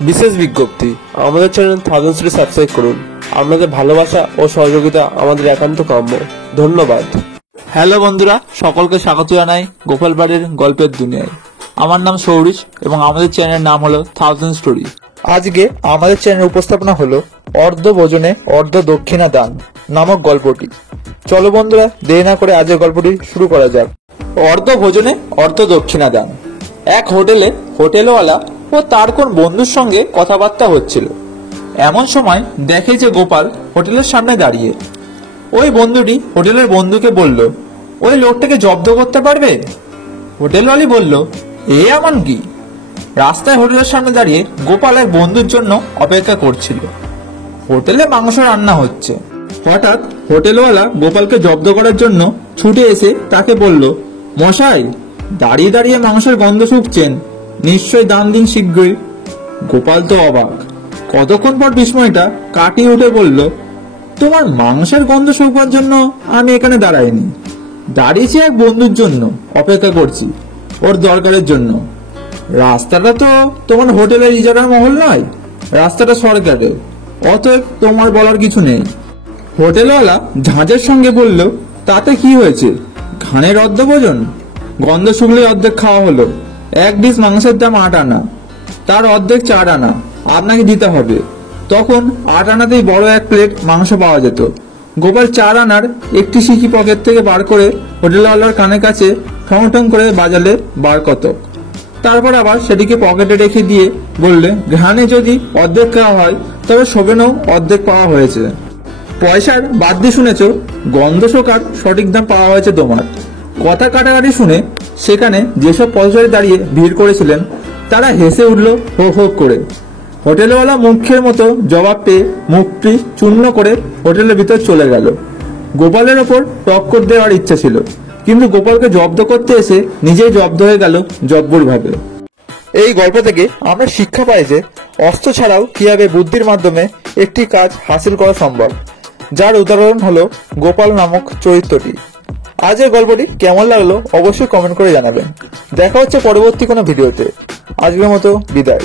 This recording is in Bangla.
বিশেষ বিজ্ঞপ্তি, আমাদের চ্যানেল থাউজেন্ডসে সাবস্ক্রাইব করুন। আপনাদের ভালোবাসা ও সহযোগিতা আমাদের একান্ত কাম্য। ধন্যবাদ। হ্যালো বন্ধুরা, সকলকে স্বাগত জানাই গোপালবাড়ির গল্পের দুনিয়ায়। আমার নাম সৌরিশ এবং আমাদের চ্যানেলের নাম হলো থাউজেন্ড স্টোরি। আজকে আমাদের চ্যানেলের উপস্থাপনা হলো অর্ধ ভোজনে অর্ধ দক্ষিণা দান নামক গল্পটি। চলো বন্ধুরা, দেরি না করে আজকের গল্পটি শুরু করা যাক। অর্ধ ভোজনে অর্ধ দক্ষিণা দান। এক হোটেলে হোটেলওয়ালা ও তার কোন বন্ধুর সঙ্গে কথাবার্তা হচ্ছিল। এমন সময় দেখে যে গোপাল হোটেলের সামনে দাঁড়িয়ে। ওই বন্ধুটি হোটেলের বন্ধুকে বলল, ওই লোকটাকে জব্দ করতে পারবে? হোটেলওয়ালি বলল, এ এমন কি? রাস্তায় হোটেলের সামনে দাঁড়িয়ে গোপাল এক বন্ধুর জন্য অপেক্ষা করছিল। হোটেলে মাংস রান্না হচ্ছে। হঠাৎ হোটেলওয়ালা গোপালকে জব্দ করার জন্য ছুটে এসে তাকে বলল, মশাই, দাঁড়িয়ে দাঁড়িয়ে মাংসের গন্ধ শুকছেন, নিশ্চয়ই দান দিন শীঘ্রই। গোপাল তো অবাক। কতক্ষণ পর বিস্ময়টা কাটিয়ে উঠে বলল, তোমার মাংসের গন্ধ শুকবার জন্য আমি এখানে দাঁড়াইনি, দাঁড়িয়েছি এক বন্ধুর জন্য, অপেক্ষা করছি ওর দরকারের জন্য। রাস্তাটা তো তোমার হোটেলের ইজারার মহল নয়, রাস্তাটা সরকারের, অতএব তোমার বলার কিছু নেই। হোটেলওয়ালা ঝাঁঝের সঙ্গে বলল, তাতে কি হয়েছে? ঘানের অর্ধভোজন, গন্ধ শুকলে অর্ধেক খাওয়া হলো। এক ডিশ মাংসের দাম 8 আনা, তার অর্ধেক 4 আনা আপনাকে দিতে হবে। তখন 8 আনাতেই বড় এক প্লেট মাংস পাওয়া যেত। গোপাল 4 আনার একটি সিকি পকেট থেকে বার করে হোটেলওয়ালার কানে কাছে ঠং ঠং করে বাজালে বার কত। তারপর আবার সেটিকে পকেটে রেখে দিয়ে বললে, ঘ্রাণে যদি অর্ধেক খাওয়া হয় তবে শোভনেও অর্ধেক পাওয়া হয়েছে। পয়সার বাদ দিয়ে শুনেছ, গন্ধ শোকার সঠিক দাম পাওয়া হয়েছে তোমার। কথা কাটাকাটি শুনে সেখানে যেসব পথচারী দাঁড়িয়ে ভিড় করেছিলেন তারা হেসে উঠল হো হো করে। হোটেলওয়ালা মুখ্যের মতো জবাব পেয়ে মুখটি চূর্ণ করে হোটেলের ভিতর চলে গেল। গোপালের ওপর টক্কর দেওয়ার ইচ্ছা ছিল, কিন্তু গোপালকে জব্দ করতে এসে নিজেই জব্দ হয়ে গেল জব্বর ভাবে। এই গল্প থেকে আমরা শিক্ষা পাই যে অস্ত্র ছাড়াও কিভাবে বুদ্ধির মাধ্যমে একটি কাজ হাসিল করা সম্ভব, যার উদাহরণ হলো গোপাল নামক চরিত্রটি। আজকের গল্পটি কেমন লাগলো অবশ্যই কমেন্ট করে জানাবেন। দেখা হচ্ছে পরবর্তী কোনো ভিডিওতে। আজকের মতো বিদায়।